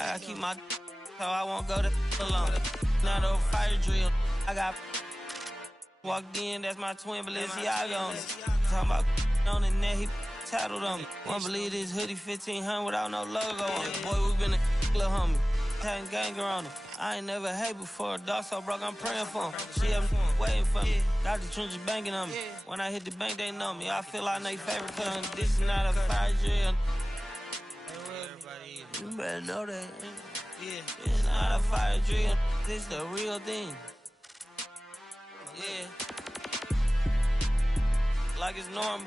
I keep my so I won't go to alone. Not a fire drill. I got walked in, that's my twin Balenciaga. Talking about on the net, he tattled on me. Won't believe this hoodie 1500 without no logo on it. Boy, we been a little homie. Having ganger on him. I ain't never hate before. Dog so broke, I'm praying for him. She up waiting for me. Got the trenches banging on me. When I hit the bank, they know me. I feel like they favorite cause this is not a fire drill. You better know that. Yeah, it's not a fire drill. This the real thing. Yeah. Like it's normal.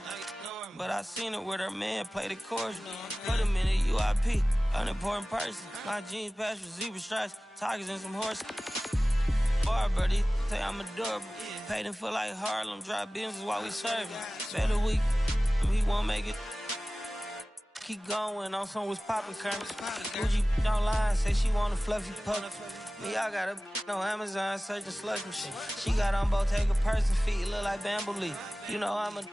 But I seen it with her man play the chorus. Put him in a UIP, unimportant person. My jeans patch with zebra stripes, tigers and some horses. Barber, they say I'm adorable. Paid him for like Harlem, drive business while we serving. Better week, he won't make it. Keep going on some was poppin' current. Gucci online, say she want a fluffy puppy. Me, I got a no Amazon searching slush machine. She got on Bottega person feet, look like bamboo leaf. You know I'm a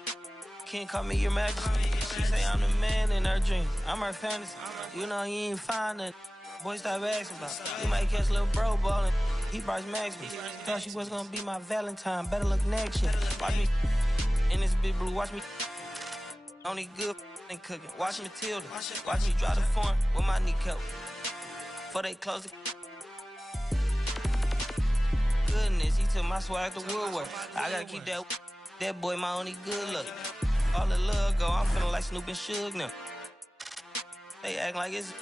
can't call me your majesty. She say I'm the man in her dreams. I'm her fantasy. You know he ain't fine nothing. Boy, stop asking about it. You might catch little bro ballin'. He Bryce Maxwell. Thought she was gonna be my Valentine. Better look next year. Watch me in this big blue. Watch me only good and cooking. Watch Matilda. Watch me drive the form with my kneecap. Before they close the goodness, he took my swag to Woodward. I gotta keep that boy my only good look. All the love go, I'm feeling like Snoop and Suge now. They act like it's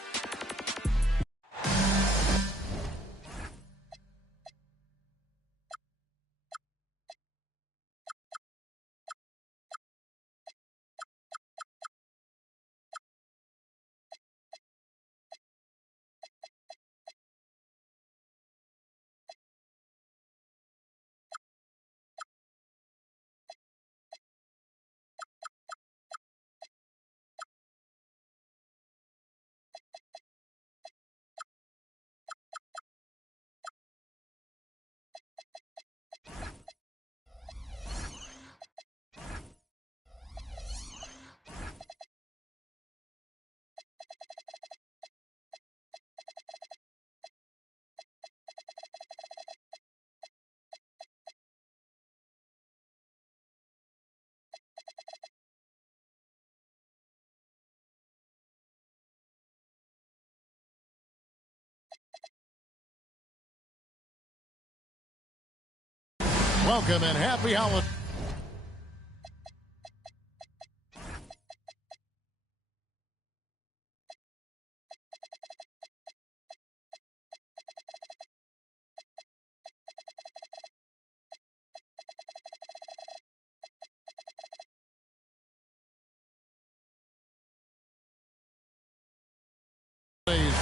welcome and happy holidays.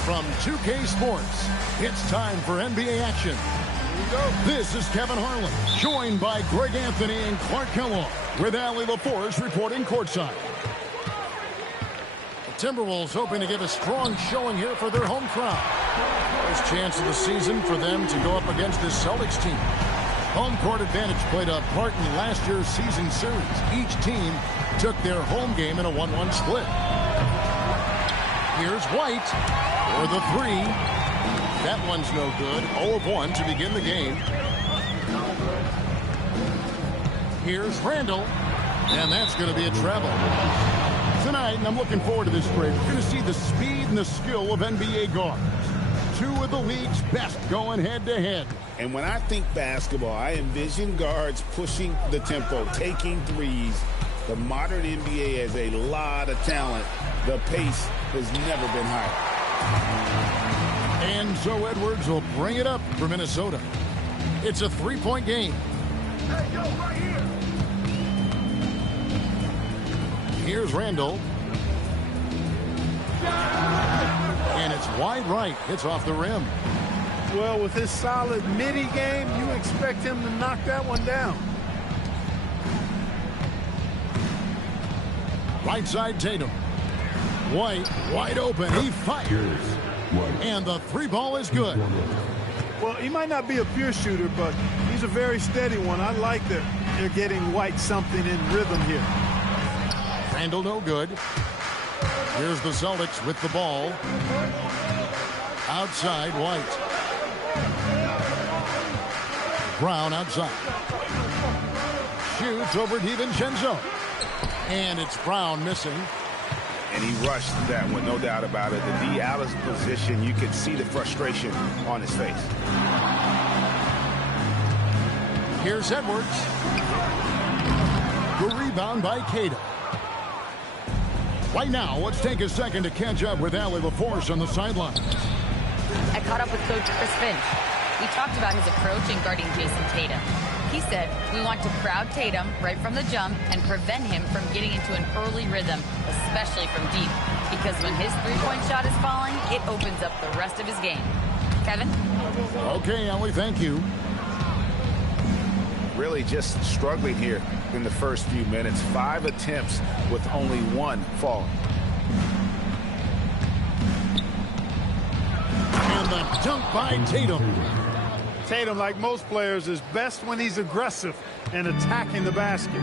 From 2K Sports, it's time for NBA action. This is Kevin Harlan, joined by Greg Anthony and Clark Kellogg, with Allie LaForce reporting courtside. The Timberwolves hoping to give a strong showing here for their home crowd. First chance of the season for them to go up against this Celtics team. Home court advantage played a part in last year's season series. Each team took their home game in a 1-1 split. Here's White for the three. That one's no good. 0 of 1 to begin the game. Here's Randall. And that's going to be a treble. Tonight, and I'm looking forward to this trade, we're going to see the speed and the skill of NBA guards. Two of the league's best going head-to-head. And when I think basketball, I envision guards pushing the tempo, taking threes. The modern NBA has a lot of talent. The pace has never been higher. And so Edwards will bring it up for Minnesota. It's a three-point game. Hey, yo, right here. Here's Randall. And it's wide right. It's off the rim. Well, with his solid midi game, you expect him to knock that one down. Right side Tatum. White wide open. He fires. And the three ball is good. Well, he might not be a pure shooter, but he's a very steady one. I like that they're getting White something in rhythm here. Randall no good. Here's the Celtics with the ball. Outside, White. Brown outside. Shoots over DiVincenzo. And it's Brown missing. And he rushed that one, no doubt about it. The D out of position, you could see the frustration on his face. Here's Edwards. The rebound by Cato. Right now, let's take a second to catch up with Allie LaForce on the sidelines. I caught up with Coach Chris Finch. We talked about his approach in guarding Jason Tatum. He said, we want to crowd Tatum right from the jump and prevent him from getting into an early rhythm, especially from deep. Because when his three-point shot is falling, it opens up the rest of his game. Kevin? Okay, Allie, thank you. Really just struggling here in the first few minutes. 5 attempts with only 1 falling. And the dunk by Tatum. Tatum, like most players, is best when he's aggressive and attacking the basket.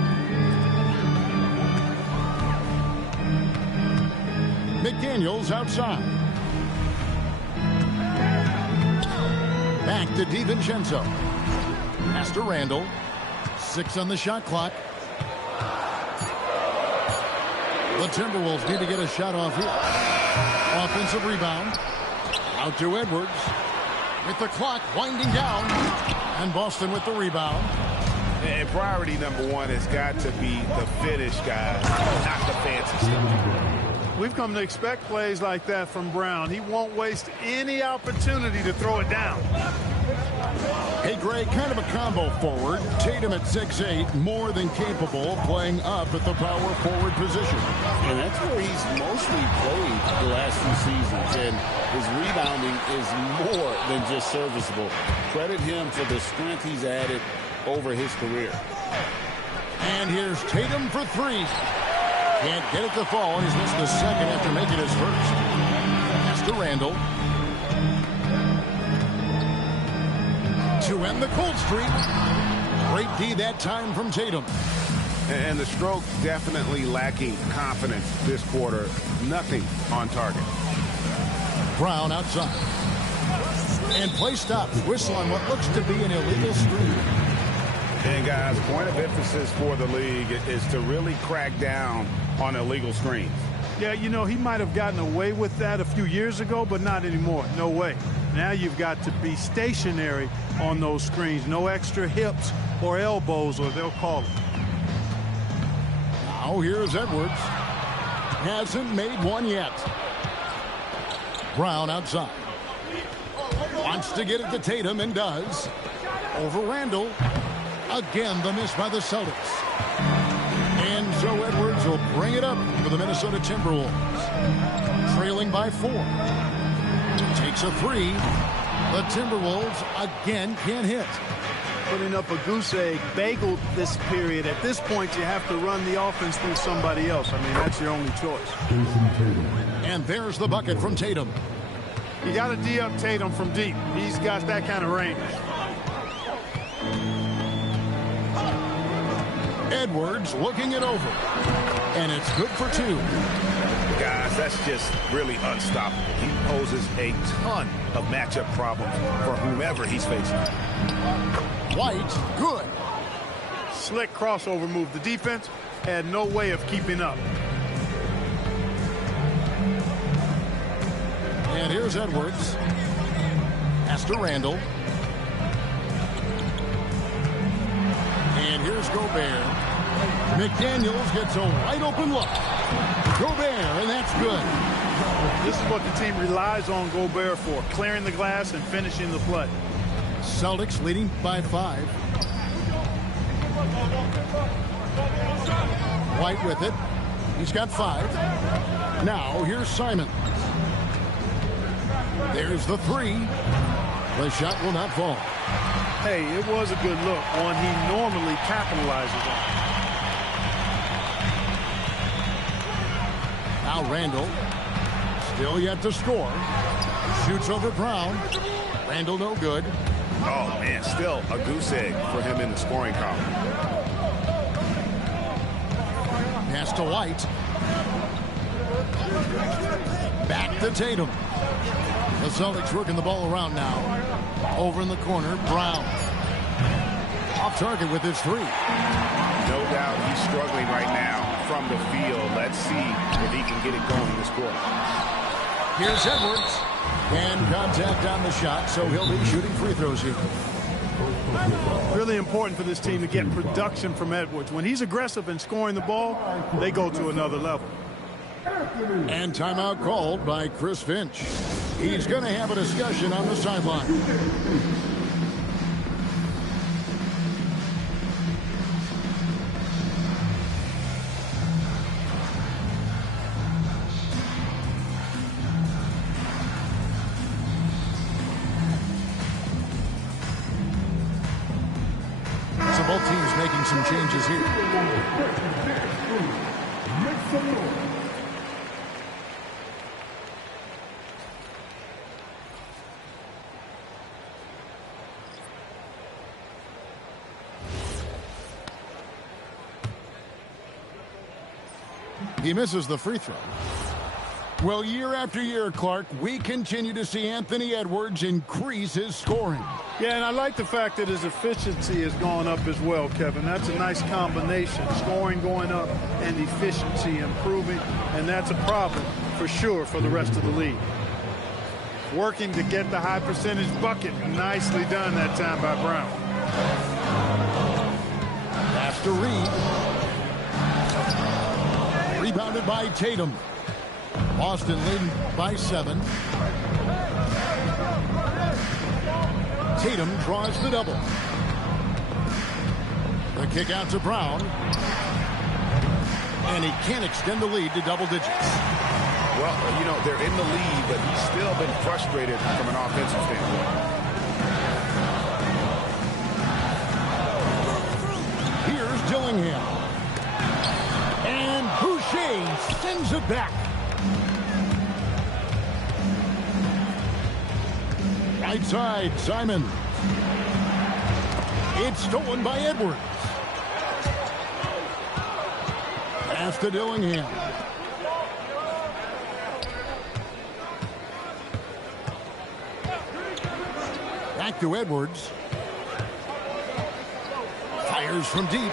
McDaniels outside. Back to DiVincenzo. Pass to Randall. 6 on the shot clock. The Timberwolves need to get a shot off here. Offensive rebound. Out to Edwards. With the clock winding down. And Boston with the rebound. And priority number 1 has got to be the finish, guys, not the fancy stuff. We've come to expect plays like that from Brown. He won't waste any opportunity to throw it down. Hey, Greg, kind of a combo forward. Tatum at 6'8", more than capable, playing up at the power forward position. And that's where he's mostly played the last few seasons. And his rebounding is more than just serviceable. Credit him for the strength he's added over his career. And here's Tatum for 3. Can't get it to fall, and he's missed the second after making his first. Pass to Randall. To end the cold streak. Great D that time from Tatum. And the stroke definitely lacking confidence this quarter. Nothing on target. Brown outside. And play stops. Whistle on what looks to be an illegal screen. And guys, point of emphasis for the league is to really crack down on illegal screens. Yeah, you know, he might have gotten away with that a few years ago, but not anymore. No way. Now you've got to be stationary on those screens. No extra hips or elbows, or they'll call it. Now here's Edwards. Hasn't made one yet. Brown outside. Wants to get it to Tatum and does. Over Randall. Again, the miss by the Celtics. And so Edwards will bring it up for the Minnesota Timberwolves. Trailing by 4. Takes a 3. The Timberwolves again can't hit. Putting up a goose egg bagel this period. At this point, you have to run the offense through somebody else. I mean, that's your only choice. And there's the bucket from Tatum. You got to D up Tatum from deep. He's got that kind of range. Edwards looking it over. And it's good for 2. Guys, that's just really unstoppable. He poses a ton of matchup problems for whomever he's facing. White, good. Slick crossover move. The defense had no way of keeping up. And here's Edwards. Pass to Randall. And here's Gobert. McDaniels gets a wide open look. Gobert, and that's good. This is what the team relies on Gobert for, clearing the glass and finishing the play. Celtics leading by 5. White with it. He's got 5. Now here's Simon. There's the 3. The shot will not fall. Hey, it was a good look, one he normally capitalizes on. Now Randall, still yet to score. Shoots over Brown. Randall no good. Oh, man, still a goose egg for him in the scoring column. Pass to White. Back to Tatum. The Celtics working the ball around now. Over in the corner, Brown. Off target with his three. No doubt he's struggling right now from the field. Let's see if he can get it going this quarter. Here's Edwards. And contact on the shot, so he'll be shooting free throws here. Really important for this team to get production from Edwards. When he's aggressive and scoring the ball, they go to another level. And timeout called by Chris Finch. He's going to have a discussion on the sideline. So both teams making some changes here. He misses the free throw. Well, year after year, Clark, we continue to see Anthony Edwards increase his scoring. Yeah, and I like the fact that his efficiency has gone up as well, Kevin. That's a nice combination. Scoring going up and efficiency improving, and that's a problem for sure for the rest of the league. Working to get the high percentage bucket. Nicely done that time by Brown. Pass to Reed. Rebounded by Tatum. Boston leading by 7. Tatum draws the double. The kick out to Brown. And he can't extend the lead to double digits. Well, you know, they're in the lead, but he's still been frustrated from an offensive standpoint. Here's Dillingham. And Boucher sends it back. Right side, Simon. It's stolen by Edwards. Pass to Dillingham. Back to Edwards. Fires from deep.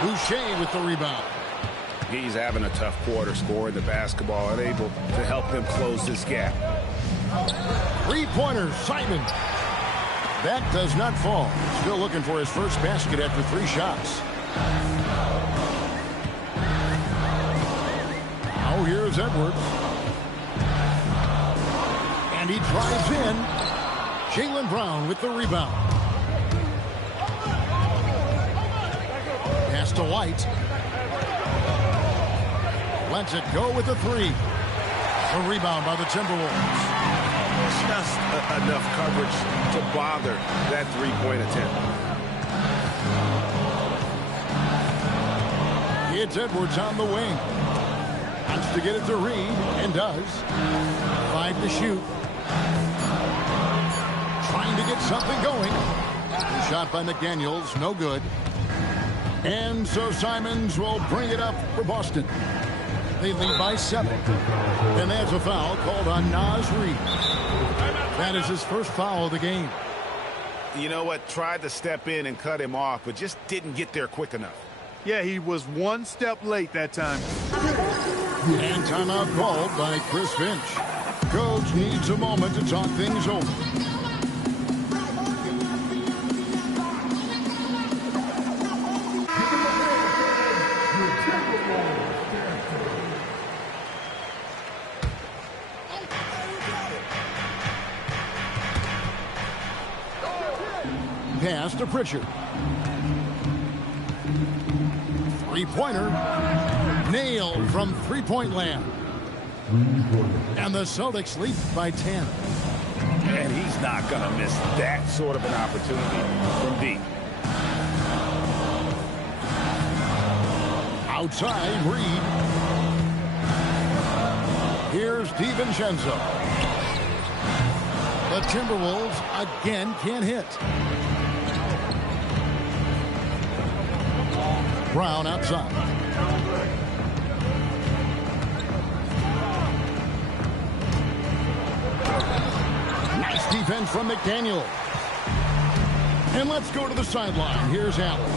Boucher with the rebound. He's having a tough quarter, scoring the basketball and able to help them close this gap. Three-pointer, Simon. That does not fall. Still looking for his first basket after 3 shots. Now here's Edwards. And he drives in. Jaylen Brown with the rebound. Pass to White. Lets it go with the 3. A rebound by the Timberwolves. Just enough coverage to bother that 3-point attempt. It's Edwards on the wing. Wants to get it to Reed, and does. 5 to shoot. Trying to get something going. The shot by McDaniels, no good. And so Simons will bring it up for Boston. They lead by 7. And there's a foul called on Naz Reid. That is his first foul of the game. You know what? Tried to step in and cut him off, but just didn't get there quick enough. Yeah, he was 1 step late that time. And timeout called by Chris Finch. Coach needs a moment to talk things over. Pass to Pritchard. Three-pointer. Nailed from three-point land. And the Celtics lead by 10. And he's not going to miss that sort of an opportunity from deep. Outside, Reed. Here's DiVincenzo. The Timberwolves again can't hit. Brown outside. defense from McDaniel. And let's go to the sideline. Here's Allen.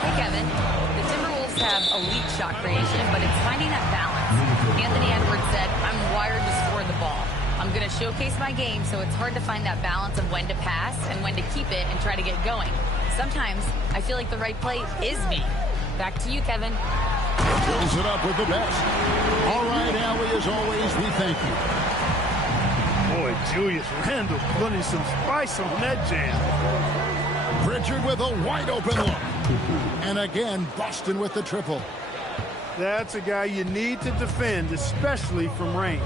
Hey, Kevin. The Timberwolves have elite shot creation, but it's finding that balance. Anthony Edwards said, I'm wired to score the ball. I'm going to showcase my game, so it's hard to find that balance of when to pass and when to keep it and try to get going. Sometimes I feel like the right play is me. Back to you, Kevin. Fills it up with the best. All right, Allie, as always, we thank you. Boy, Julius Randle putting some spice on that jam. Pritchard with a wide-open look. And again, Boston with the triple. That's a guy you need to defend, especially from range.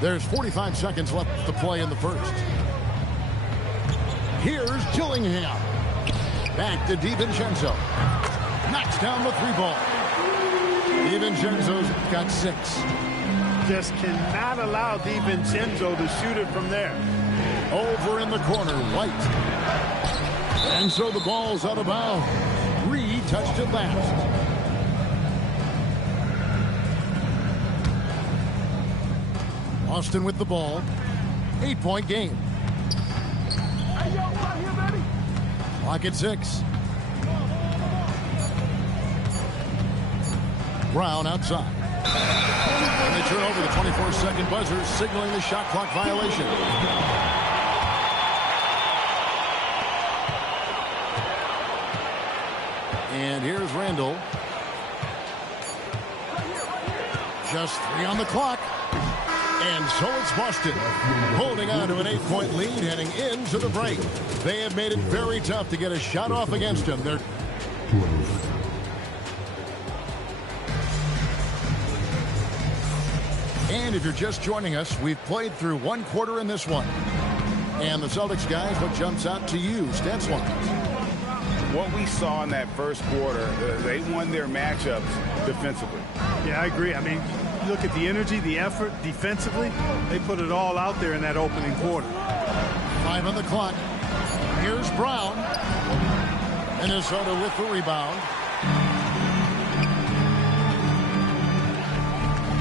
There's 45 seconds left to play in the first. Here's Gillingham. Back to DiVincenzo. Knocks down the 3-ball. DiVincenzo's got 6. Just cannot allow DiVincenzo to shoot it from there. Over in the corner, White. And so the ball's out of bounds. Reed touched it last. Austin with the ball. 8-point game. Clock at 6. Brown outside. And they turn over the 24-second buzzer, signaling the shot clock violation. And here's Randle. Just 3 on the clock. And so it's Boston holding on to an 8-point lead heading into the break. They have made it very tough to get a shot off against them. They're And if you're just joining us, we've played through 1 quarter in this one. And the Celtics guys, what jumps out to you, stats-wise? What we saw in that first quarter, they won their matchups defensively. Yeah, I agree. I mean, look at the energy, the effort defensively. They put it all out there in that opening quarter. 5 on the clock. Here's Brown. Minnesota with the rebound.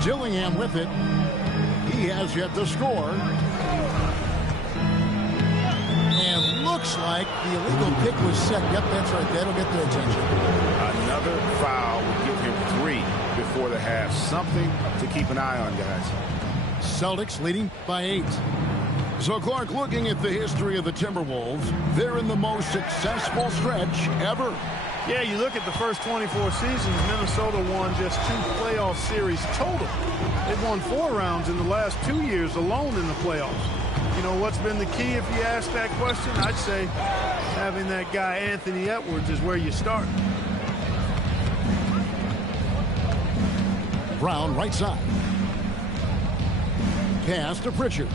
Gillingham with it. He has yet to score. And looks like the illegal pick was set. Yep, that's right. That'll get their attention. Another foul will give him 3 before the half. Something to keep an eye on, guys. Celtics leading by 8. So, Clark, looking at the history of the Timberwolves, they're in the most successful stretch ever. Yeah, you look at the first 24 seasons, Minnesota won just 2 playoff series total. They've won 4 rounds in the last 2 years alone in the playoffs. You know, what's been the key if you ask that question? I'd say having that guy Anthony Edwards is where you start. Brown right side. Pass to Pritchard.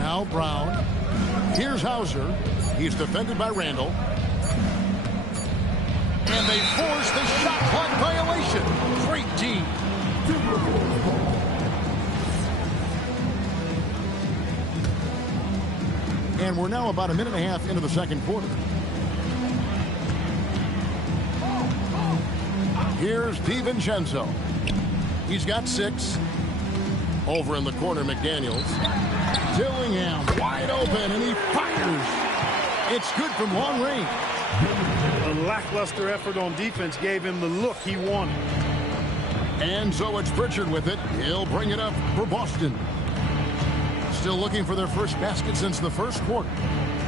Now Brown. Here's Hauser. He's defended by Randle. And they force the shot clock violation. Great team. And we're now about a minute and a half into the second quarter. Here's DiVincenzo. He's got 6. Over in the corner, McDaniels. Gillingham wide open, and he fires. It's good from long range. A lackluster effort on defense gave him the look he wanted. And so it's Pritchard with it. He'll bring it up for Boston. Still looking for their first basket since the first quarter.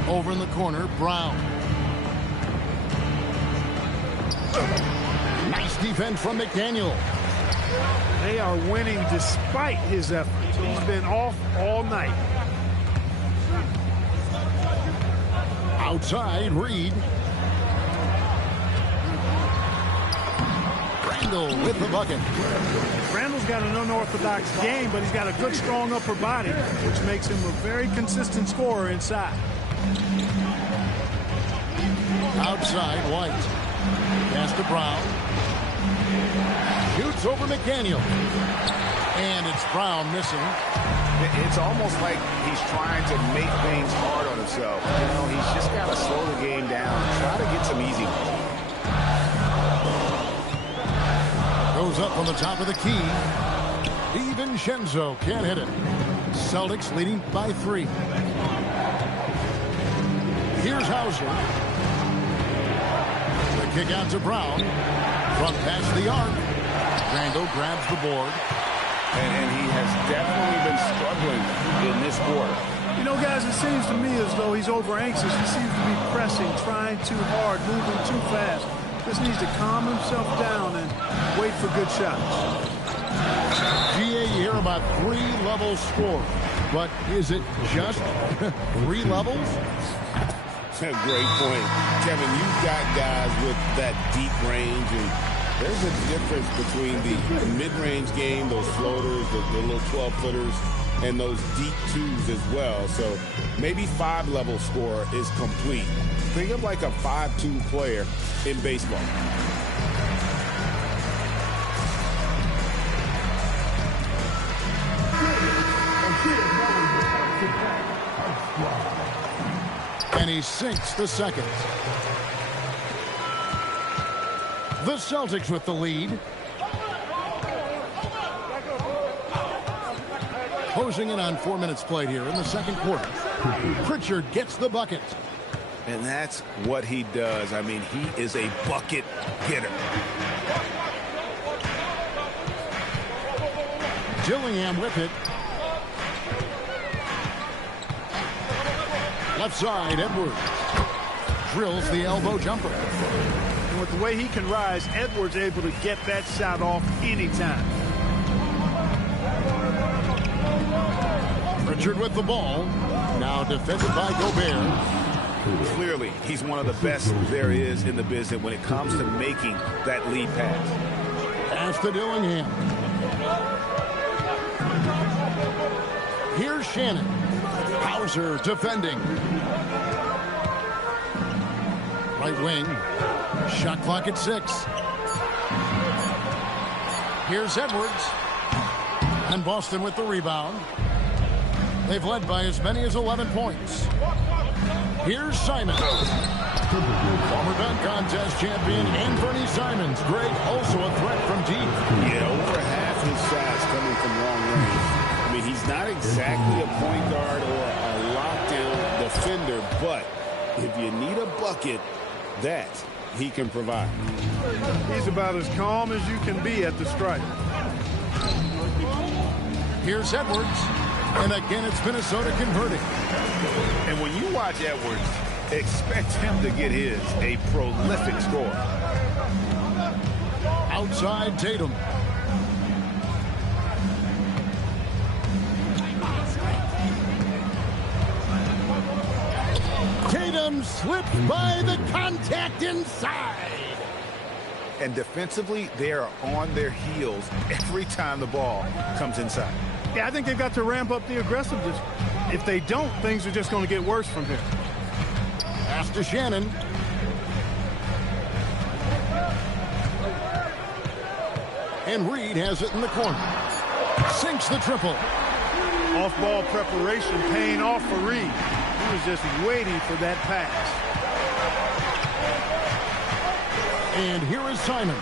Over in the corner, Brown. Nice defense from McDaniel. They are winning despite his efforts. He's been off all night. Outside, Reed. Randle with the bucket. Randle's got an unorthodox game, but he's got a good, strong upper body, which makes him a very consistent scorer inside. Outside, White. Pass to Brown. Shoots over McDaniel. And it's Brown missing. It's almost like he's trying to make things hard on himself. You know, he's just got to slow the game down. Try to get some easy. up on the top of the key. DiVincenzo can't hit it. Celtics leading by 3. Here's Hauser. The kick out to Brown. From past the arc. Randall grabs the board. And he has definitely been struggling in this quarter. You know, guys, it seems to me as though he's over-anxious. He seems to be pressing, trying too hard, moving too fast. Just needs to calm himself down and wait for good shots. GA, you hear about 3-level score. But is it just 3 levels? Great point. Kevin, you've got guys with that deep range, and there's a difference between the mid-range game, those floaters, the little 12-footers, and those deep 2s as well. So maybe 5-level score is complete. Think of like a 5-2 player in baseball. And he sinks the second. The Celtics with the lead. Closing in on 4 minutes played here in the second quarter. Pritchard gets the bucket. And that's what he does. I mean, he is a bucket getter. Dillingham with it. Left side, Edwards. Drills the elbow jumper. And with the way he can rise, Edwards able to get that shot off anytime. Pritchard with the ball. Now defended by Gobert. Clearly, he's one of the best there is in the business when it comes to making that lead pass. Pass to Dillingham. Here's Shannon. Hauser defending. Right wing. Shot clock at 6. Here's Edwards. And Boston with the rebound. They've led by as many as 11 points. Here's Simons. Former dunk contest champion Anthony Simons. Greg also a threat from deep. Yeah, over half his shots coming from long range. I mean, he's not exactly a point guard or a lockdown defender, but if you need a bucket, that he can provide. He's about as calm as you can be at the stripe. Here's Edwards. And again, it's Minnesota converting. And when you watch Edwards, expect him to get his, a prolific scorer. Outside Tatum. Tatum slips by the contact inside. And defensively, they are on their heels every time the ball comes inside. Yeah, I think they've got to ramp up the aggressiveness. If they don't, things are just going to get worse from here. Pass to Shannon. And Reed has it in the corner. Sinks the triple. Off-ball preparation paying off for Reed. He was just waiting for that pass. And here is Simon.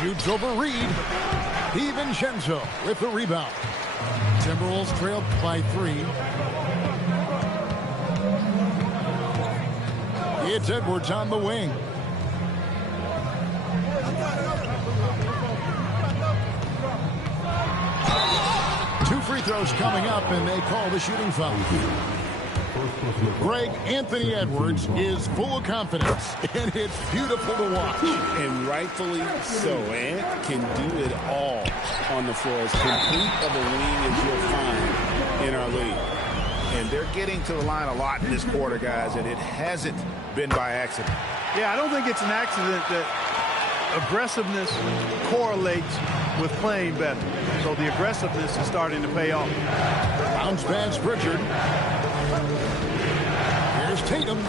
Shoots over Reed. DiVincenzo with the rebound. Timberwolves trailed by 3. It's Edwards on the wing. Two free throws coming up, and they call the shooting foul. Greg, Anthony Edwards is full of confidence, and it's beautiful to watch. And rightfully so. Ant can do it all on the floor. As complete of a wing as you'll find in our league. And they're getting to the line a lot in this quarter, guys, and it hasn't been by accident. Yeah, I don't think it's an accident that aggressiveness correlates with playing better. So the aggressiveness is starting to pay off. Bounce pass, Pritchard. Here's Tatum.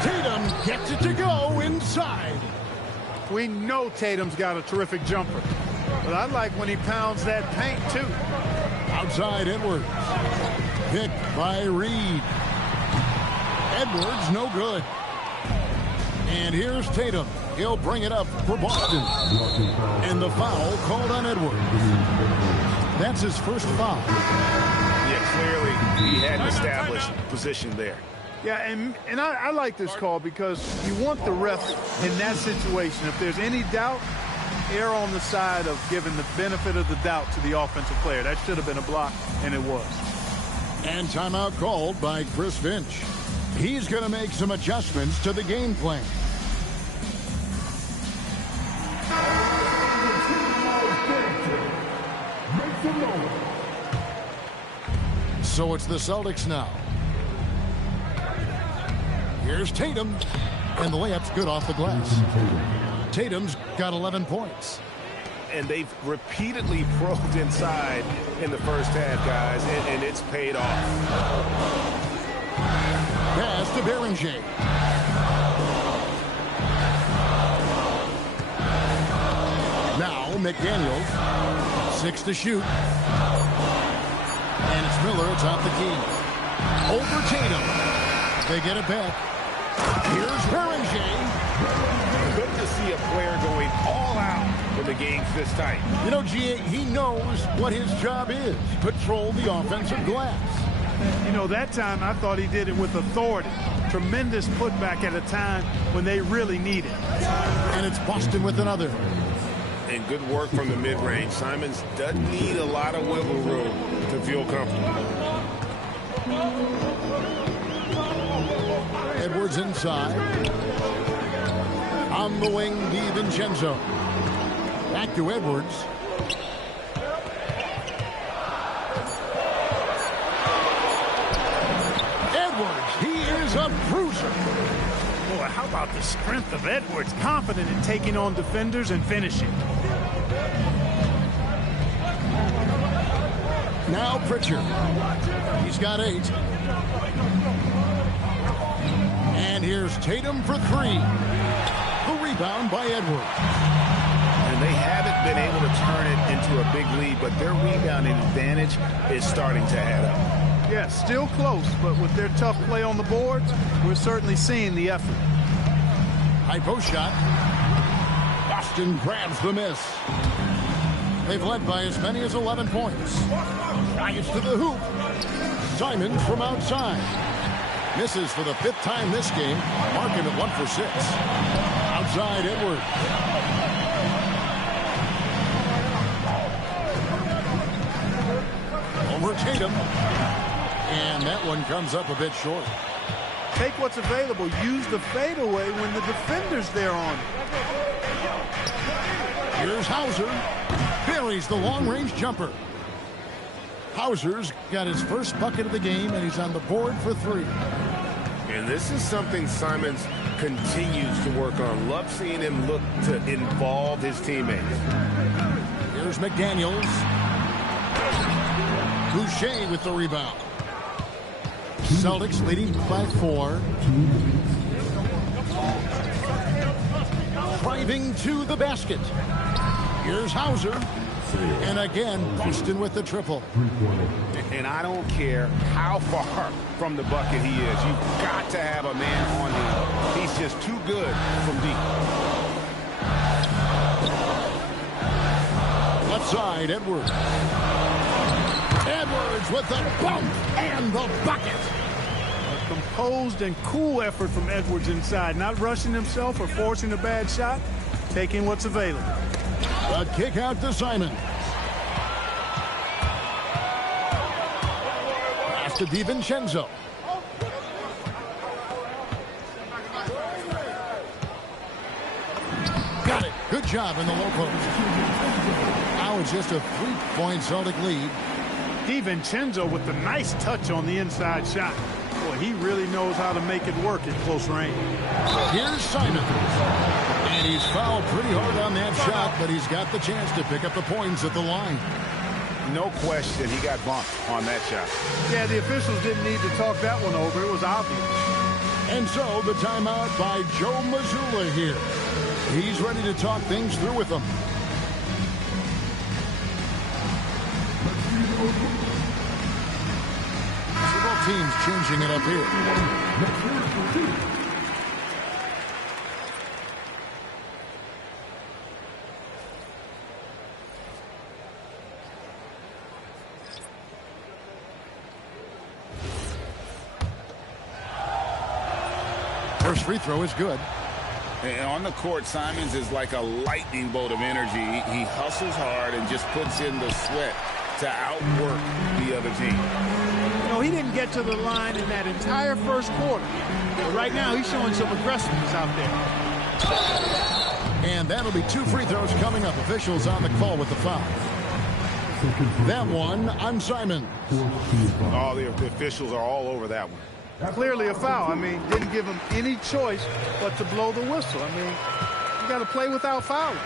Tatum gets it to go inside. We know Tatum's got a terrific jumper. But I like when he pounds that paint, too. Outside Edwards. Picked by Reed. Edwards, no good. And here's Tatum. He'll bring it up for Boston. And the foul called on Edwards. That's his first foul. Yeah, clearly he had an established position there. Yeah, and I like this call because you want the ref in that situation. If there's any doubt, err on the side of giving the benefit of the doubt to the offensive player. That should have been a block, and it was. And timeout called by Chris Finch. He's going to make some adjustments to the game plan. So it's the Celtics now. Here's Tatum, and the layup's good off the glass. Tatum's got 11 points. And they've repeatedly probed inside in the first half, guys, and it's paid off. Pass to Berenger. Now McDaniels, 6 to shoot. And it's Miller atop the key. Over Tatum. They get it back. Here's Berenger. Good to see a player going all out when the game's this tight. You know, G.A., he knows what his job is. Patrol the offensive glass. You know, that time I thought he did it with authority. Tremendous putback at a time when they really need it. And it's Boston with another. And good work from the mid-range. Simons doesn't need a lot of wiggle room to feel comfortable. Edwards inside. On the wing, DiVincenzo. Back to Edwards. Edwards, he is a bruiser. Boy, how about the strength of Edwards? Confident in taking on defenders and finishing. Now Pritchard. He's got 8. And here's Tatum for 3. The rebound by Edwards. And they haven't been able to turn it into a big lead, but their rebounding advantage is starting to add up. Yeah, still close, but with their tough play on the boards, we're certainly seeing the effort. High post shot. Boston grabs the miss. They've led by as many as 11 points. Drives to the hoop. Simons from outside. Misses for the 5th time this game. Mark him at 1 for 6. Outside Edwards. Over Tatum. And that one comes up a bit short. Take what's available. Use the fadeaway when the defender's there on it. Here's Hauser. Buries the long-range jumper. Hauser's got his first bucket of the game, and he's on the board for 3. And this is something Simons continues to work on. Love seeing him look to involve his teammates. Here's McDaniels. Boucher with the rebound. Celtics leading by 4. Driving to the basket. Here's Hauser. And again, Boston with the triple. And I don't care how far from the bucket he is. You've got to have a man on him. He's just too good from deep. Left side, Edwards. Edwards with the bump and the bucket. A composed and cool effort from Edwards inside. Not rushing himself or forcing a bad shot. Taking what's available. A kick out to Simons. Pass to DiVincenzo. Got it. Good job in the low post. Now it's just a 3-point Celtic lead. DiVincenzo with the nice touch on the inside shot. Boy, he really knows how to make it work at close range. Here's Simons. And he's fouled pretty hard on that shot, but he's got the chance to pick up the points at the line. No question he got bumped on that shot. Yeah, the officials didn't need to talk that one over. It was obvious. And so the timeout by Joe Mazzulla here. He's ready to talk things through with them. So both teams changing it up here. First free throw is good. And on the court, Simons is like a lightning bolt of energy. He hustles hard and just puts in the sweat to outwork the other team. You know, he didn't get to the line in that entire first quarter. But right now, he's showing some aggressiveness out there. And that'll be 2 free throws coming up. Officials on the call with the foul. That one on Simon. Oh, the officials are all over that one. Clearly a foul. I mean, didn't give him any choice but to blow the whistle. I mean, you got to play without fouling.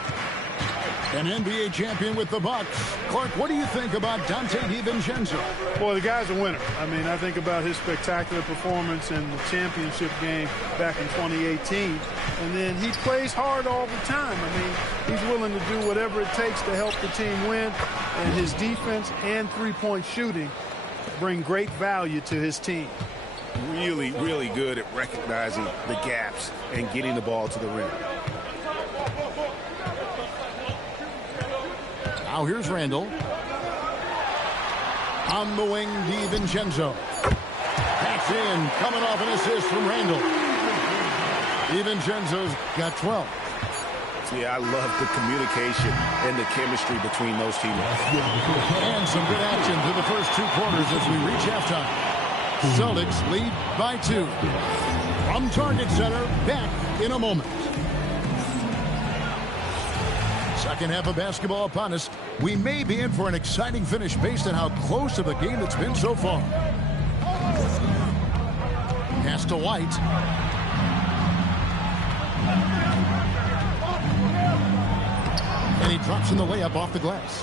An NBA champion with the Bucks. Clark, what do you think about Dante DiVincenzo? Boy, the guy's a winner. I mean, I think about his spectacular performance in the championship game back in 2018. And then he plays hard all the time. I mean, he's willing to do whatever it takes to help the team win. And his defense and three-point shooting bring great value to his team. Really, really good at recognizing the gaps and getting the ball to the rim. Now here's Randall. On the wing, DiVincenzo. That's in, coming off an assist from Randall. DiVincenzo's got 12. Yeah, I love the communication and the chemistry between those teammates. And some good action through the first 2 quarters as we reach halftime. Celtics lead by 2. From Target Center, back in a moment. Second half of basketball upon us. We may be in for an exciting finish based on how close of a game it's been so far. Pass to White. And he drops in the layup off the glass.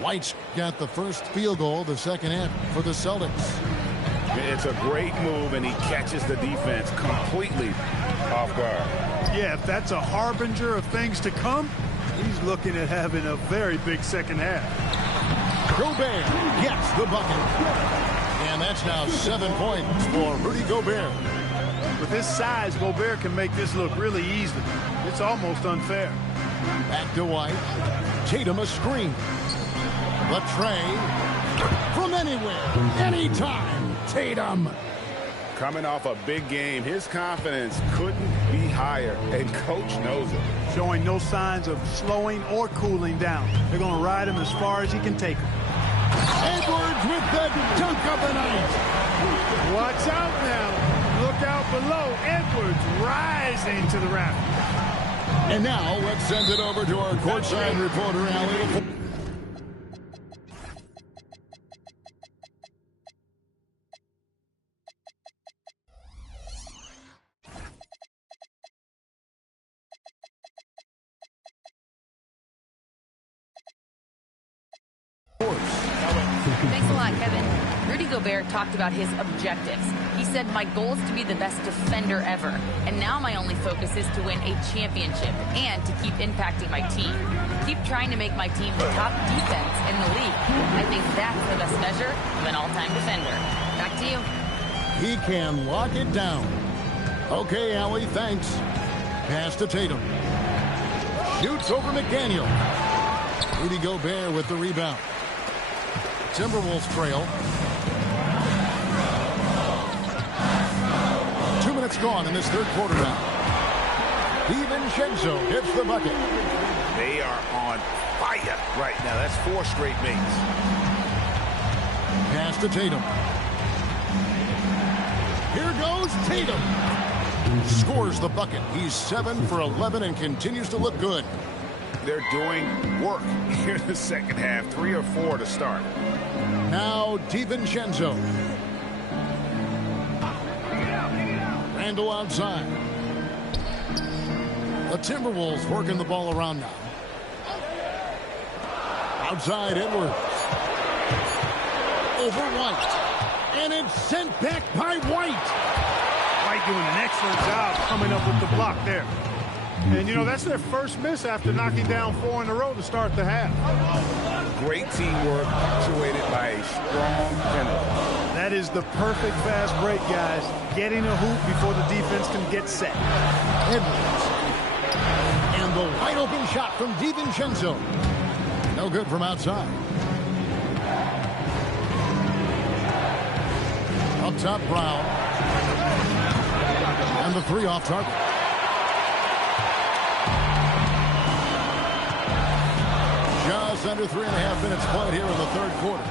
White's got the first field goal the second half for the Celtics. It's a great move, and he catches the defense completely off guard. Yeah, if that's a harbinger of things to come, he's looking at having a very big second half. Gobert gets the bucket. And that's now 7 points for Rudy Gobert. With his size, Gobert can make this look really easy. It's almost unfair. Back to White. Tatum a screen. Latrey from anywhere, anytime. Tatum. Coming off a big game, his confidence couldn't be higher, and coach knows it. Showing no signs of slowing or cooling down. They're going to ride him as far as he can take him. Edwards with the dunk of the night. Watch out now. Look out below. Edwards rising to the rafters. And now let's send it over to our courtside reporter, Allie. Thanks a lot, Kevin. Rudy Gobert talked about his objectives. He said, my goal is to be the best defender ever. And now my only focus is to win a championship and to keep impacting my team. Keep trying to make my team the top defense in the league. I think that's the best measure of an all-time defender. Back to you. He can lock it down. Okay, Allie, thanks. Pass to Tatum. Shoots over McDaniel. Rudy Gobert with the rebound. Timberwolves trail. 2 minutes gone in this third quarter now. DiVincenzo hits the bucket. They are on fire right now. That's 4 straight makes. Pass to Tatum. Here goes Tatum. Scores the bucket. He's 7 for 11 and continues to look good. They're doing work here in the second half. 3 or 4 to start. Now DiVincenzo. Randall outside. The Timberwolves working the ball around now. Outside Edwards. Over White. And it's sent back by White. White doing an excellent job coming up with the block there. And, you know, that's their first miss after knocking down 4 in a row to start the half. Great teamwork, punctuated by a strong penalty. That is the perfect fast break, guys. Getting a hoop before the defense can get set. Edwards. And the wide open shot from DiVincenzo. No good from outside. Up top, Brown. And the three off target. Just under 3.5 minutes played here in the third quarter.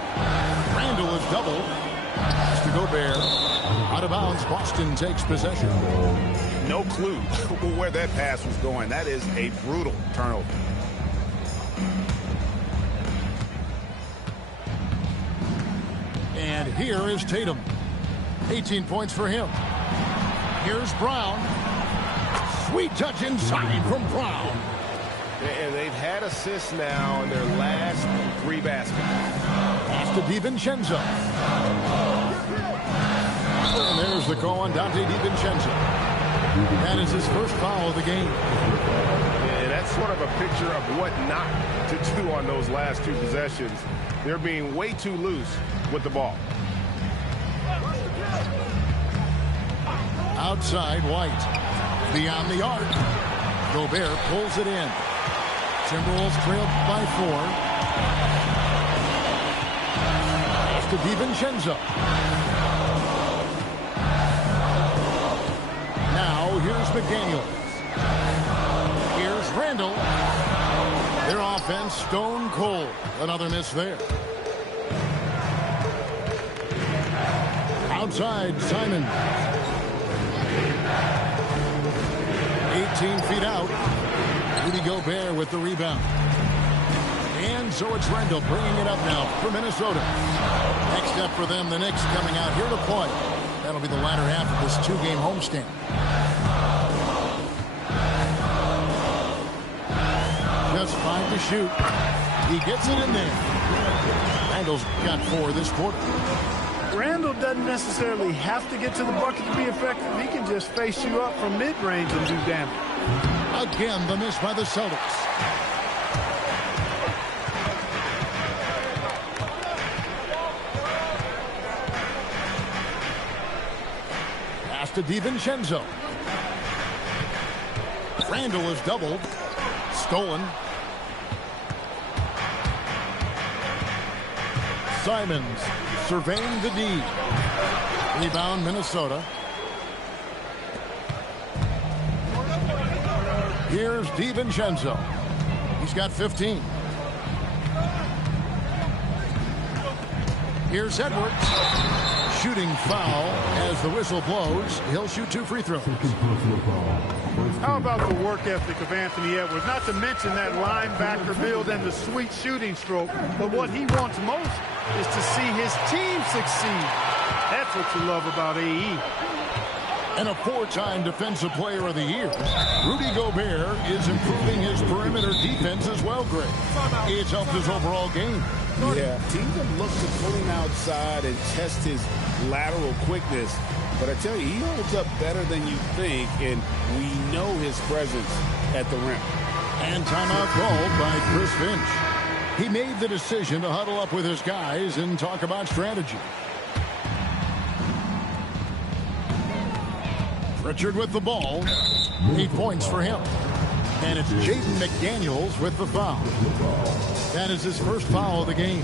Randall is doubled. Pass to Gobert. Out of bounds. Boston takes possession. No clue where that pass was going. That is a brutal turnover. And here is Tatum. 18 points for him. Here's Brown. Sweet touch inside from Brown. And they've had assists now in their last 3 baskets. Pass to DiVincenzo. And there's the call on Dante DiVincenzo. That is his first foul of the game. And that's sort of a picture of what not to do on those last 2 possessions. They're being way too loose with the ball. Outside, White. Beyond the arc. Gobert pulls it in. Timberwolves trailed by 4. Pass to DiVincenzo. Now here's McDaniels. Here's Randall. Their offense stone cold. Another miss there. Outside, Simon. 18 feet out. Rudy Gobert with the rebound. And so it's Randall bringing it up now for Minnesota. Next up for them, the Knicks coming out here to play. That'll be the latter half of this 2-game homestand. Just 5 to shoot. He gets it in there. Randall's got 4 this quarter. Randall doesn't necessarily have to get to the bucket to be effective. He can just face you up from mid-range and do damage. Again, the miss by the Celtics. Pass to DiVincenzo. Randall is doubled. Stolen. Simons surveying the D. Rebound, Minnesota. Here's DiVincenzo. He's got 15. Here's Edwards. Shooting foul as the whistle blows. He'll shoot 2 free throws. How about the work ethic of Anthony Edwards? Not to mention that linebacker build and the sweet shooting stroke. But what he wants most is to see his team succeed. That's what you love about AE. And a 4-time Defensive Player of the Year. Rudy Gobert is improving his perimeter defense as well, Greg. It's helped his overall game. Yeah, teams have looked to pull him outside and test his lateral quickness. But I tell you, he holds up better than you think, and we know his presence at the rim. And timeout called by Chris Finch. He made the decision to huddle up with his guys and talk about strategy. Pritchard with the ball. 8 points for him. And it's Jaden McDaniels with the foul. That is his first foul of the game.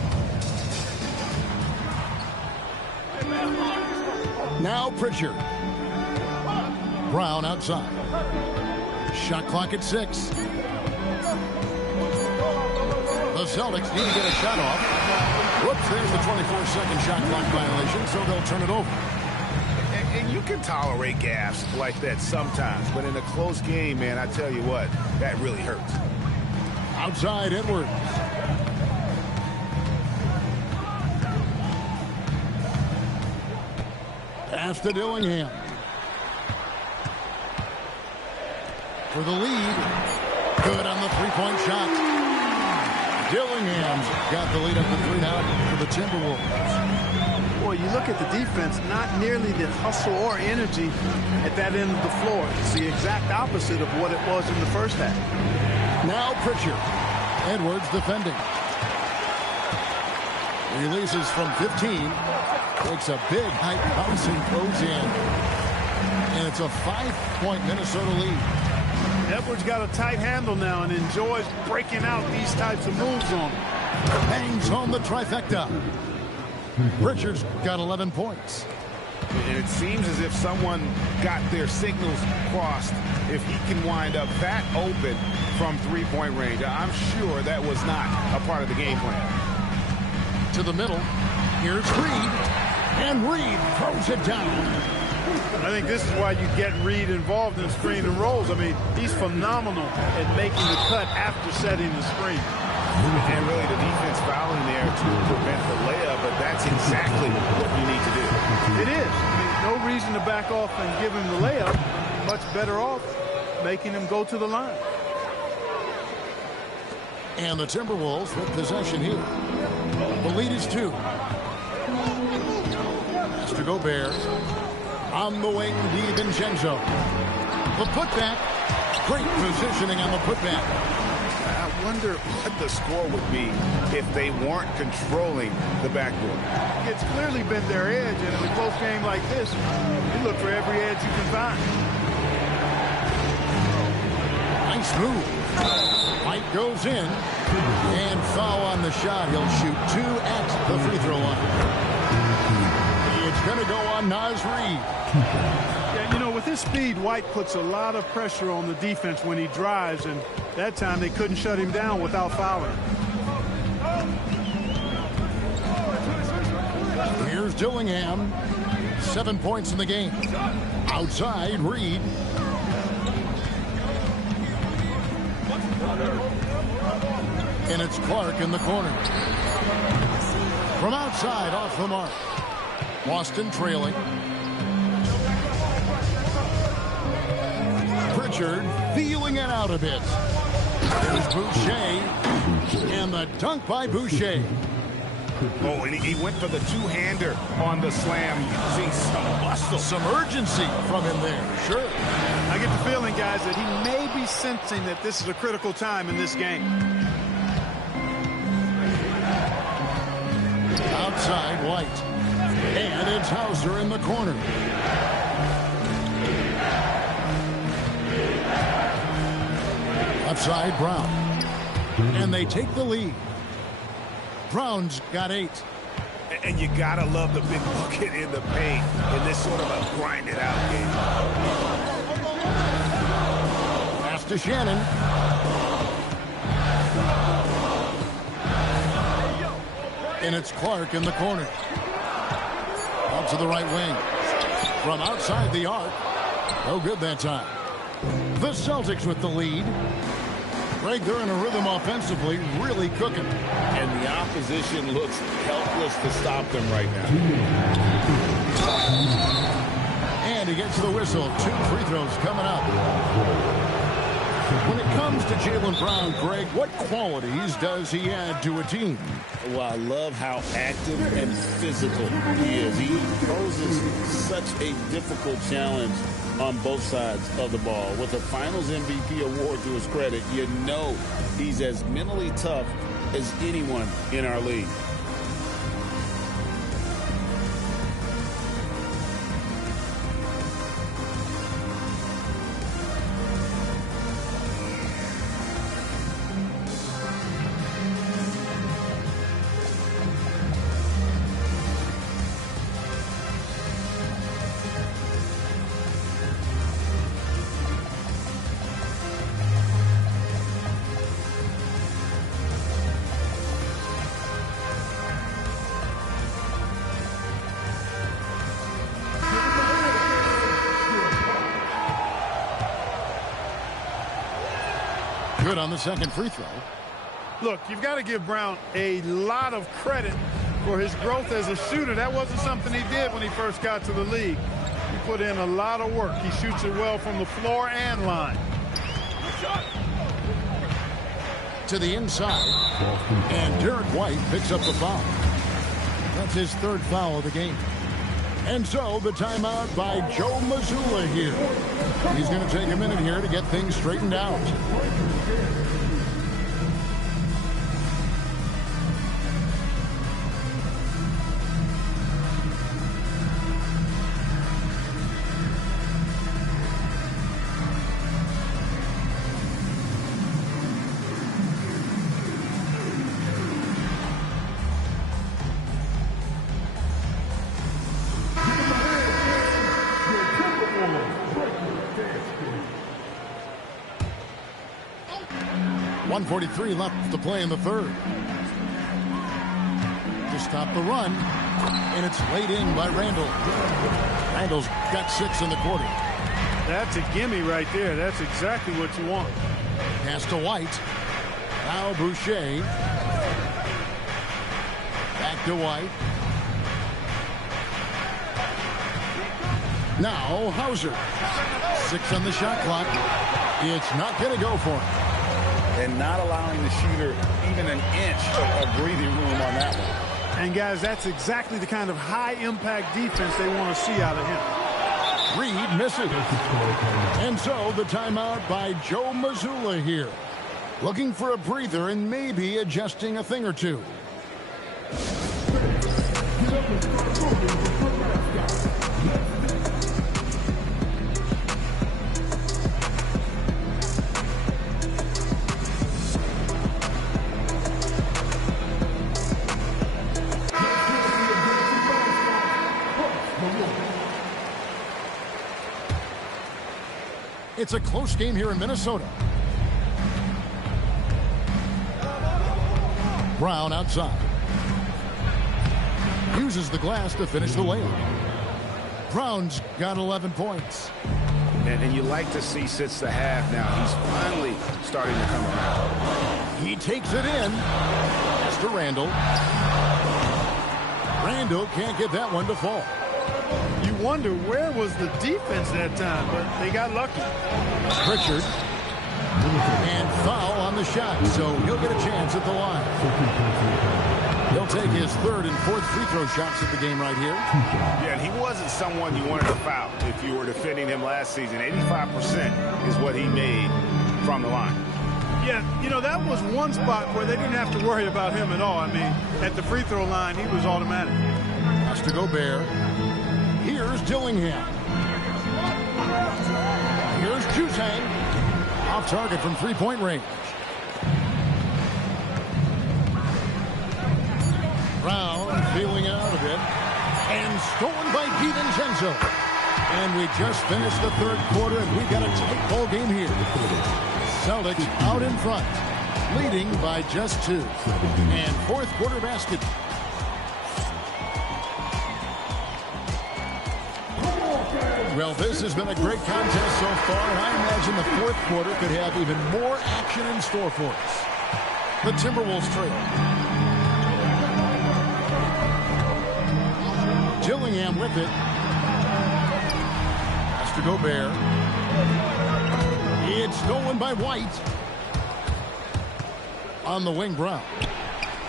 Now Pritchard. Brown outside. Shot clock at 6. The Celtics need to get a shot off. Whoops, there's the 24-second shot clock violation, so they'll turn it over. And you can tolerate gaffes like that sometimes, but in a close game, man, I tell you what, that really hurts. Outside, Edwards. Pass to Dillingham. For the lead. Good on the three-point shot. Dillingham's got the lead up to 3 now for the Timberwolves. Boy, you look at the defense, not nearly the hustle or energy at that end of the floor. It's the exact opposite of what it was in the first half. Now Pritchard. Edwards defending. Releases from 15. Takes a big height bounce and goes in. And it's a 5-point Minnesota lead. Edwards got a tight handle now and enjoys breaking out these types of moves on him. Bangs home the trifecta. Pritchard's got 11 points. And it seems as if someone got their signals crossed. If he can wind up that open from three-point range, I'm sure that was not a part of the game plan. To the middle. Here's Reed. And Reed throws it down. I think this is why you get Reed involved in screen and rolls. I mean, he's phenomenal at making the cut after setting the screen. And really the defense fouling there to prevent the layup, but that's exactly what you need to do. It is. I mean, no reason to back off and give him the layup. Much better off making him go to the line. And the Timberwolves with possession here. The lead is 2. Mr. Gobert. On the wing, DiVincenzo. The putback. Great positioning on the putback. I wonder what the score would be if they weren't controlling the backboard. It's clearly been their edge, and in a close game like this, you look for every edge you can find. Nice move. White goes in. And foul on the shot. He'll shoot 2 at the free throw line. It's going to go on Naz Reid. Yeah, you know, with his speed, White puts a lot of pressure on the defense when he drives, and that time they couldn't shut him down without fouling. Here's Dillingham. 7 points in the game. Outside, Reed. And it's Clark in the corner. From outside, off the mark. Boston trailing. Pritchard feeling it out a bit. There's Boucher. And the dunk by Boucher. Oh, and he went for the two-hander on the slam. Using some muscle. Some urgency from him there. Sure. I get the feeling, guys, that he may be sensing that this is a critical time in this game. Outside, White. And it's Hauser in the corner. Outside, Brown. And they take the lead. Brown's got 8. And you gotta love the big bucket in the paint in this sort of a grind-it-out game. Pass to Shannon. And it's Clark in the corner. Out to the right wing. From outside the arc. No good that time. The Celtics with the lead. Greg, they're in a rhythm offensively, really cooking. And the opposition looks helpless to stop them right now. And he gets the whistle. 2 free throws coming up. When it comes to Jaylen Brown, Greg, what qualities does he add to a team? Well, I love how active and physical he is. He poses such a difficult challenge on both sides of the ball. With a Finals MVP award to his credit, you know he's as mentally tough as anyone in our league. Good on the second free throw. Look, you've got to give Brown a lot of credit for his growth as a shooter. That wasn't something he did when he first got to the league. He put in a lot of work. He shoots it well from the floor and line. To the inside. And Derek White picks up the foul. That's his 3rd foul of the game. And so the timeout by Joe Mazzulla here. He's going to take a minute here to get things straightened out. 1:43 left to play in the third. To stop the run, and it's laid in by Randall. Randall's got 6 in the quarter. That's a gimme right there. That's exactly what you want. Pass to White. Now Boucher. Back to White. Now Hauser. 6 on the shot clock. It's not going to go for him. And not allowing the shooter even an inch of breathing room on that one. And, guys, that's exactly the kind of high-impact defense they want to see out of him. Reed misses. And so the timeout by Joe Mazzulla here. Looking for a breather and maybe adjusting a thing or two. It's a close game here in Minnesota. Brown outside. Uses the glass to finish the layup. Brown's got 11 points. And you like to see since the half now. He's finally starting to come around. He takes it in. Pass to Randall. Randall can't get that one to fall. You wonder where was the defense that time, but they got lucky. Pritchard. And foul on the shot, so he'll get a chance at the line. He'll take his 3rd and 4th free throw shots at the game right here. Yeah, and he wasn't someone you wanted to foul if you were defending him last season. 85% is what he made from the line. Yeah, you know, that was one spot where they didn't have to worry about him at all. I mean, at the free throw line, he was automatic. Has to go Bear. Here's Dillingham. Here's Chutang. Off target from three-point range. Brown feeling out of it. And stolen by DiVincenzo. And we just finished the 3rd quarter, and we got a tight ball game here. Celtics out in front, leading by just 2. And 4th quarter basket. Well, this has been a great contest so far, and I imagine the 4th quarter could have even more action in store for us. The Timberwolves trail. Dillingham with it. Has to go Bear. It's stolen by White. On the wing, Brown.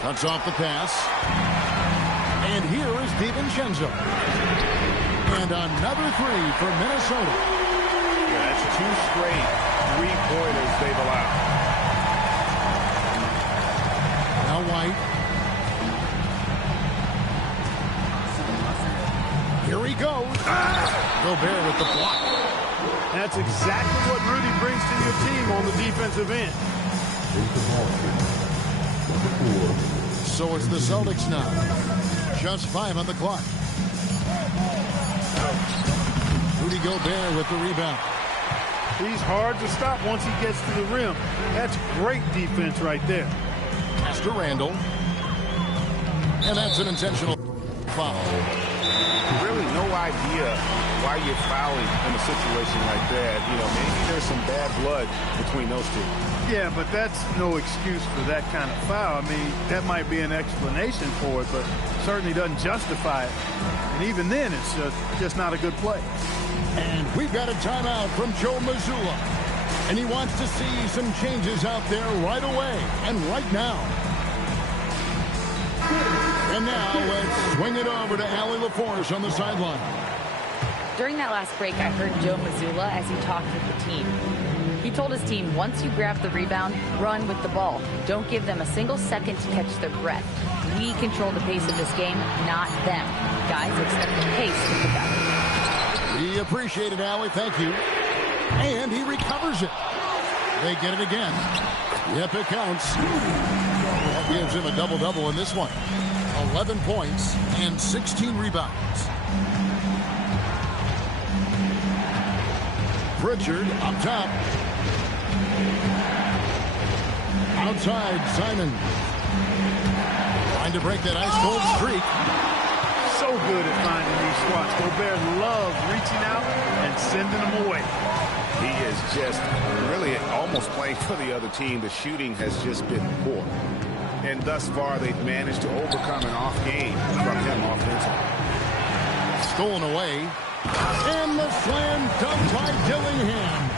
Cuts off the pass. And here is DiVincenzo. And another 3 for Minnesota. Yeah, that's 2 straight 3-pointers they've allowed. Now White. Here he goes. Gobert with the block. That's exactly what Rudy brings to your team on the defensive end. So it's the Celtics now. Just 5 on the clock. Rudy Gobert with the rebound. He's hard to stop once he gets to the rim. That's great defense right there. Pass to Randall. And that's an intentional foul. Really no idea why you're fouling in a situation like that. You know, maybe there's some bad blood between those two. Yeah, but that's no excuse for that kind of foul. I mean, that might be an explanation for it, but certainly doesn't justify it. And even then, it's just not a good play. And we've got a timeout from Joe Mazzulla. And he wants to see some changes out there right away and right now. And now let's swing it over to Allie LaForce on the sideline. During that last break, I heard Joe Mazzulla as he talked with the team. He told his team, once you grab the rebound, run with the ball. Don't give them a single second to catch their breath. We control the pace of this game, not them. Guys, expect the pace to pick up. We appreciate it, Allie. Thank you. And he recovers it. They get it again. Yep, it counts. That gives him a double-double in this one. 11 points and 16 rebounds. Pritchard up top. Outside, Simon. Trying to break that ice-cold streak. So good at finding these spots. Gobert loves reaching out and sending them away. He is just really almost playing for the other team. The shooting has just been poor. And thus far, they've managed to overcome an off game from him offensively. Stolen away. And the slam dunk by Dillingham.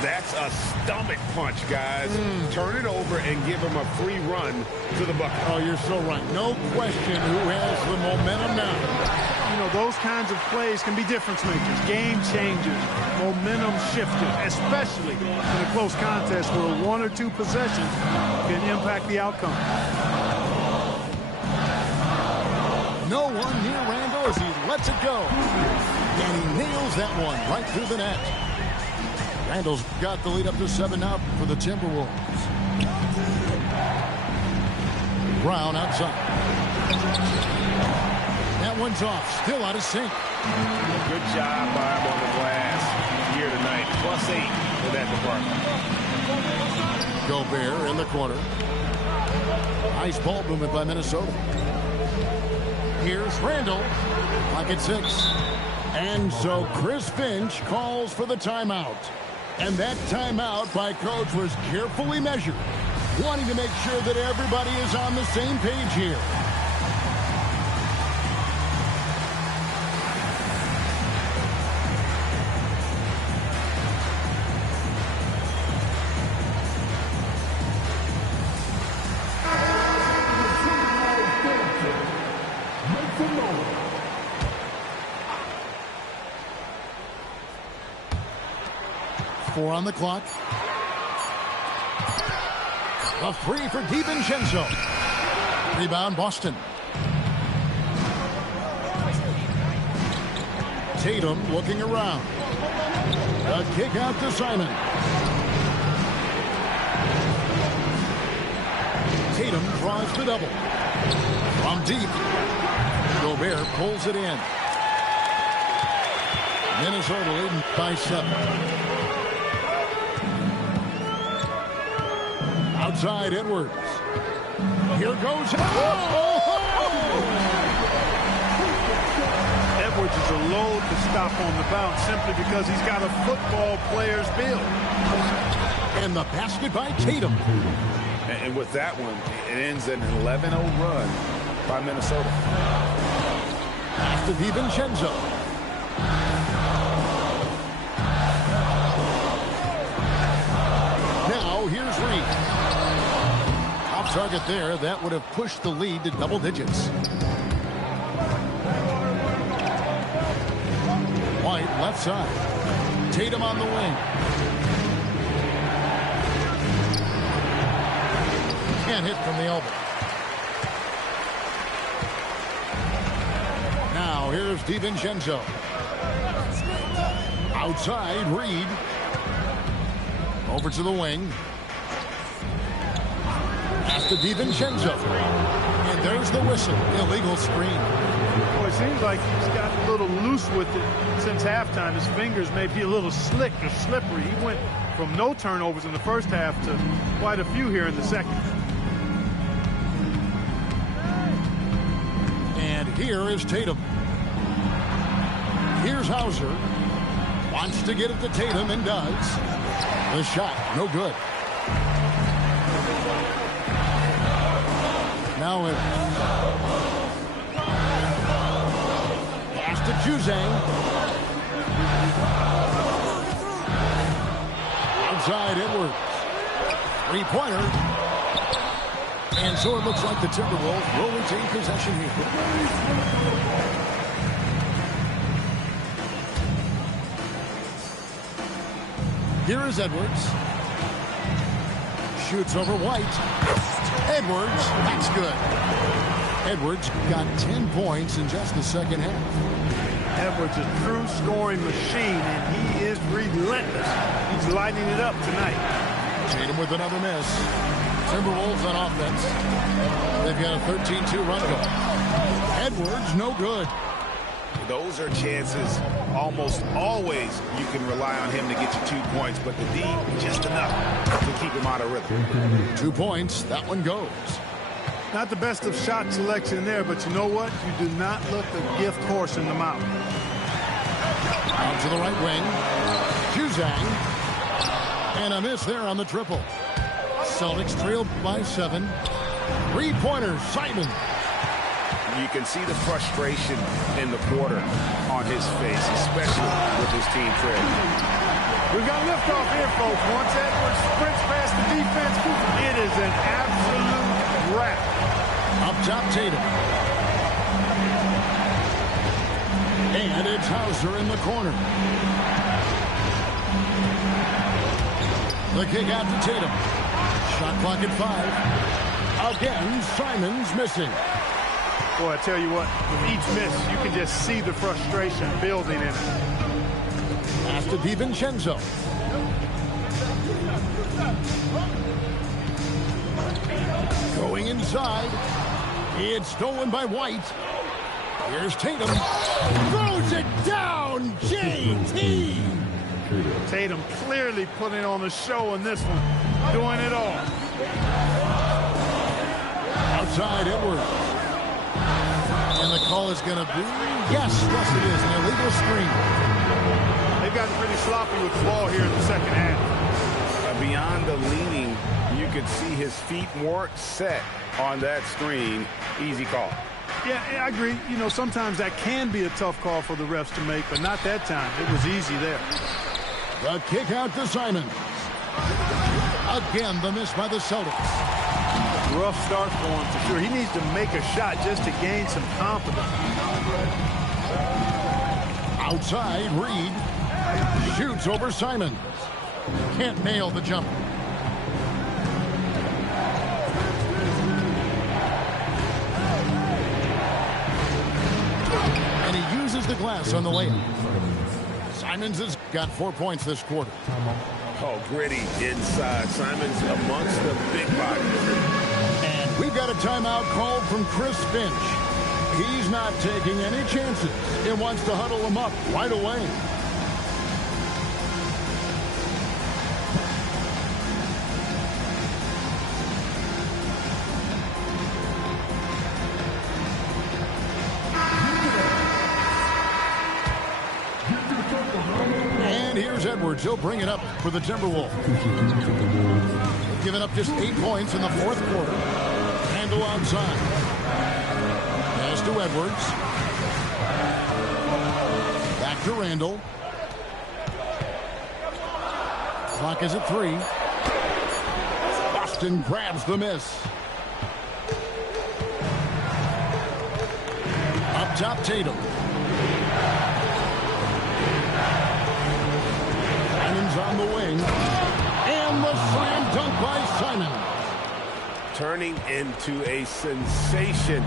That's a stomach punch, guys. Turn it over and give him a free run to the bucket. Oh, you're so right. No question who has the momentum now. You know, those kinds of plays can be difference makers, game changers, momentum shifters, especially in a close contest where one or two possessions can impact the outcome. No one near Randall as he lets it go. And he nails that one right through the net. Randall's got the lead up to 7 now for the Timberwolves. Brown outside. That one's off. Still out of sync. Good job by him on the glass here tonight. +8 for that department. Gobert in the corner. Nice ball movement by Minnesota. Here's Randall. Like at 6. And so Chris Finch calls for the timeout. And that timeout by Coach was carefully measured, wanting to make sure that everybody is on the same page here. Four on the clock. A three for DiVincenzo. Rebound, Boston. Tatum looking around. A kick out to Simon. Tatum draws the double. From deep. Gobert pulls it in. Minnesota leading by 7. Outside Edwards. Here goes. Edwards is a load to stop on the bounce simply because he's got a football player's build. And the basket by Tatum. And with that one, it ends an 11-0 run by Minnesota. Pass to DiVincenzo. Now here's Reed. Top target there. That would have pushed the lead to double digits. White left side. Tatum on the wing. Can't hit from the elbow. Now here's DiVincenzo. Outside Reed. Over to the wing. Pass to DiVincenzo. And there's the whistle. Illegal screen. Well, it seems like he's gotten a little loose with it since halftime. His fingers may be a little slick or slippery. He went from no turnovers in the first half to quite a few here in the second. And here is Tatum. Here's Hauser. Wants to get it to Tatum and does. The shot, no good. Now it. Pass to Juzang. Outside Edwards. Three-pointer. And so it looks like the Timberwolves will retain possession here. Here is Edwards. Shoots over White. Edwards, that's good. Edwards got 10 points in just the second half. Edwards, a true scoring machine, and he is relentless. He's lighting it up tonight. Tatum with another miss. Timberwolves on offense. They've got a 13-2 run going. Edwards, no good. Those are chances almost always you can rely on him to get you 2 points, but the D, just enough to keep him out of rhythm. 2 points. That one goes. Not the best of shot selection there, but you know what? You do not look the gift horse in the mouth. Out to the right wing. Huzang. And a miss there on the triple. Celtics trailed by 7. 3-pointer, Simon. You can see the frustration in the quarter on his face, especially with his team trailing. We've got liftoff here, folks. Once Edwards sprints past the defense, it is an absolute wrap. Up top, Tatum. And it's Hauser in the corner. The kick out to Tatum. Shot clock at 5. Again, Simon's missing. Boy, I tell you what, with each miss, you can just see the frustration building in it. Pass to DiVincenzo. Going inside. It's stolen by White. Here's Tatum. Throws it down. JT. Tatum clearly putting on a show in this one. Doing it all. Outside Edwards. And the call is going to be, yes, it is, an illegal screen. They've gotten pretty sloppy with the ball here in the second half. Beyond the leaning, you could see his feet more set on that screen. Easy call. Yeah, I agree. You know, sometimes that can be a tough call for the refs to make, but not that time. It was easy there. The kick out to Simon. Again, the miss by the Celtics. Rough start for him for sure. He needs to make a shot just to gain some confidence. Outside, Reed shoots over Simon. Can't nail the jump. And he uses the glass on the layup. Simons has got 4 points this quarter. Oh, gritty inside. Simons amongst the big bodies. And we've got a timeout called from Chris Finch. He's not taking any chances. He wants to huddle them up right away. And here's Edwards. He'll bring it up for the Timberwolves. Giving up just 8 points in the fourth quarter. Randall outside. Pass to Edwards. Back to Randall. Clock is at 3. Boston grabs the miss. Up top, Tatum. Simon's on the wing. And the slam dunk by Simon. Turning into a sensation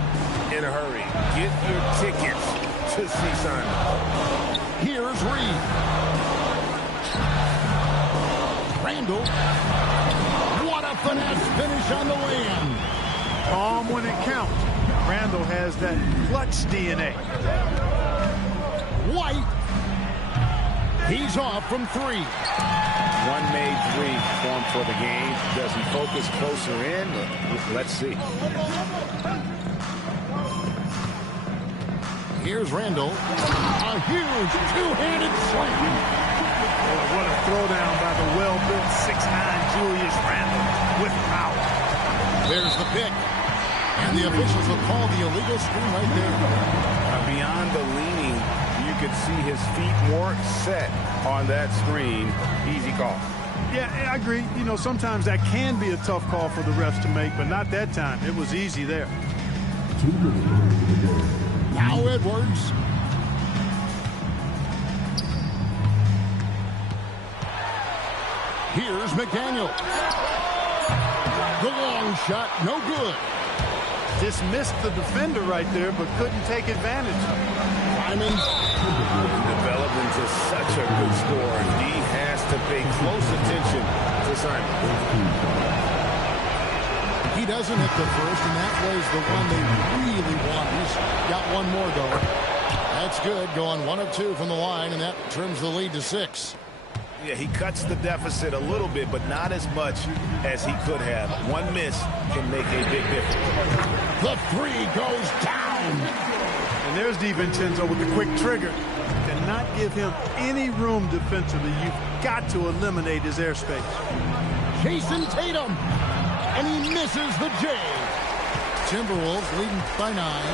in a hurry. Get your tickets to see Simon. Here's Reed. Randall. What a finesse finish on the way-in. Calm when it counts. Randall has that clutch DNA. White. He's off from 3. One made 3 for him for the game. Does he focus closer in? Let's see. Here's Randall. A huge two-handed slam. Oh, what a throwdown by the well-built 6'9" Julius Randall with power. There's the pick. And the officials will call the illegal screen right there. Beyond the leaning, you could see his feet more set on that screen. Easy call. Yeah, I agree. You know, sometimes that can be a tough call for the refs to make, but not that time. It was easy there. Now Edwards. Here's McDaniel. The long shot, no good. Dismissed the defender right there, but couldn't take advantage. Simon. Developed into such a good scorer. He has to pay close attention to Simon. He doesn't hit the first, and that was the one they really want. He's got one more, though. As It's good, going 1 of 2 from the line, and that trims the lead to 6. Yeah, he cuts the deficit a little bit, but not as much as he could have. One miss can make a big difference. The three goes down. And there's DiVincenzo with the quick trigger. Cannot give him any room defensively. You've got to eliminate his airspace. Jason Tatum, and he misses the J. Timberwolves leading by 9.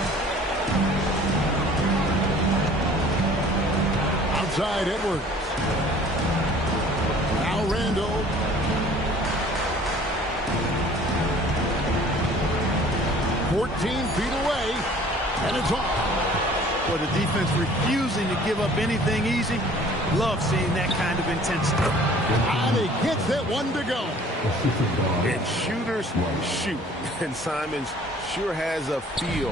Outside Edwards. Now Randall. "14 feet away, and it's off." For the defense refusing to give up anything easy. Love seeing that kind of intensity. And he gets that one to go. And shooters shoot. And Simons sure has a feel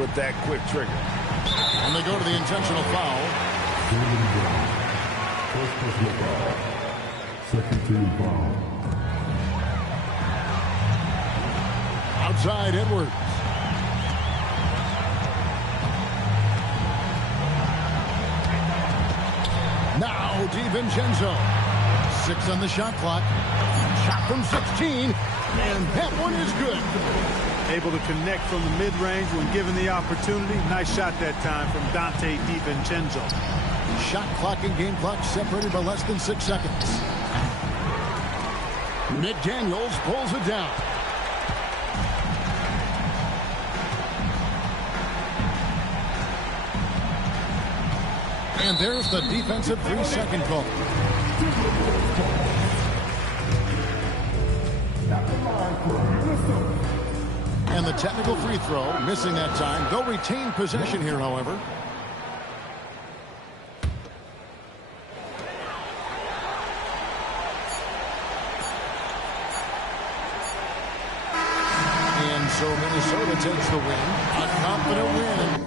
with that quick trigger. And they go to the intentional foul. First personal foul. Second team foul. Outside Edwards. Now DiVincenzo. 6 on the shot clock. Shot from 16, and that one is good. Able to connect from the mid-range when given the opportunity. Nice shot that time from Dante DiVincenzo. Shot clock and game clock separated by less than 6 seconds. McDaniels pulls it down. And there's the defensive 3-second call. And the technical free throw, missing that time. They'll retain possession here, however. And so Minnesota takes the win. A confident win.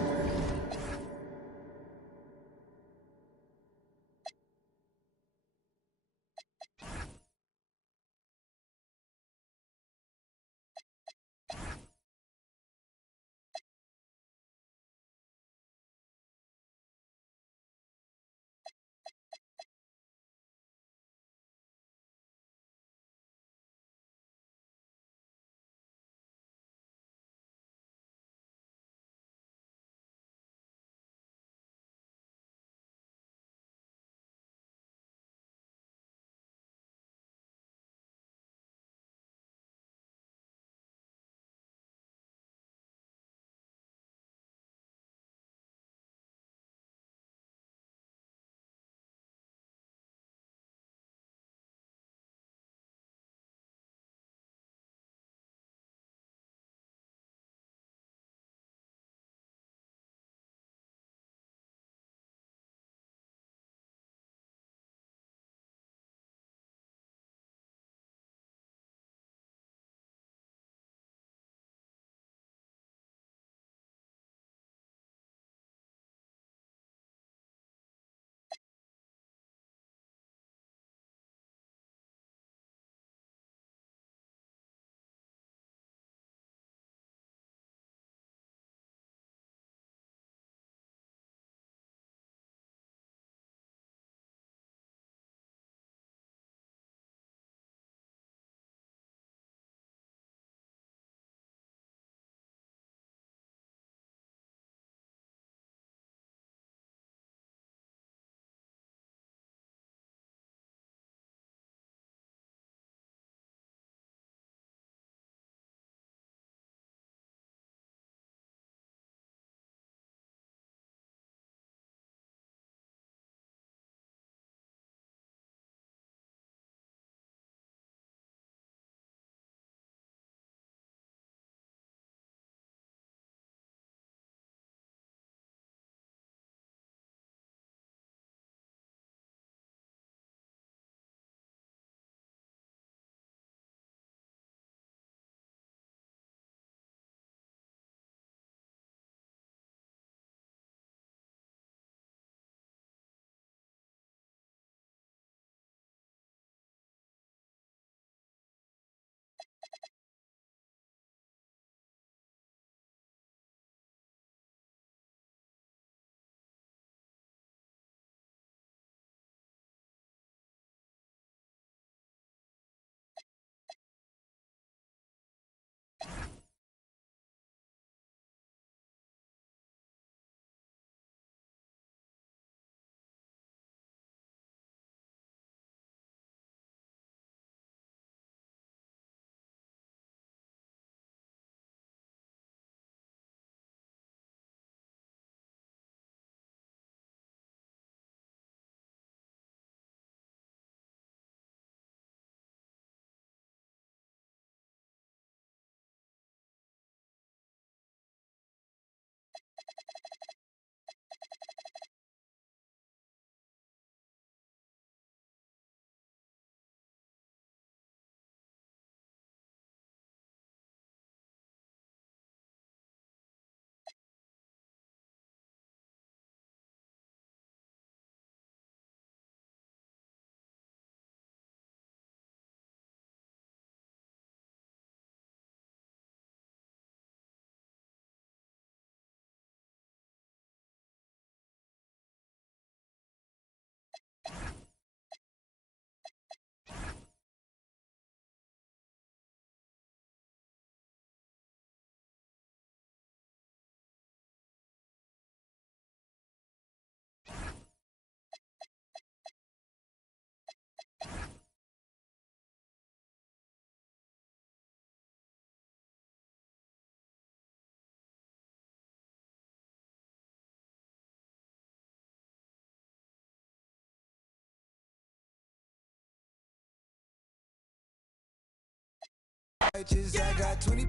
righteous. I got 20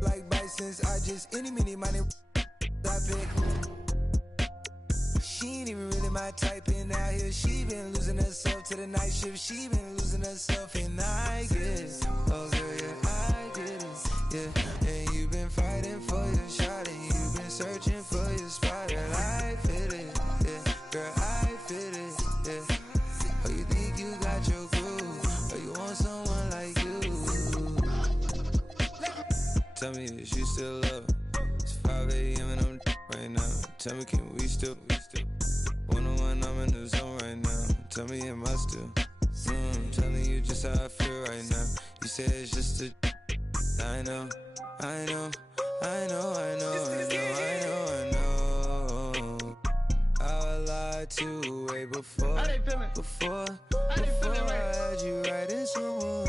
like Bisons. I just any mini money. I pick. She ain't even really my type, and out here she been losing herself to the night shift. She been losing herself, and I get it. Oh girl, yeah, I get it. Yeah, and you been fighting for your shot, and you been searching for your spot, and I feel it. Yeah, girl, I feel it. Yeah. Oh, you think you got your groove, or you want someone like you? Tell me, is you still love? It's 5 a.m. and I'm right now. Tell me, can we still? One-on-one, I'm in the zone right now. Tell me, am I still? Telling you just how I feel right now. You say it's just a. I know. I lied to way before. Before I had you right in some rooms.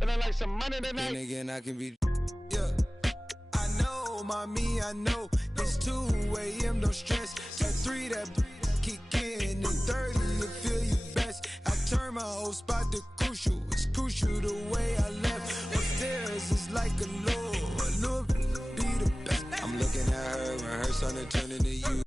And I like some money tonight. Then again, I can be. Yeah. I know, mommy, I know. It's 2 a.m., don't stress. At 3, that kick in. And 30, you feel your best. I turn my whole spot to crucial. It's crucial the way I left. Upstairs is like a lure. A lure be the best. I'm looking at her, and her starting to turn into you.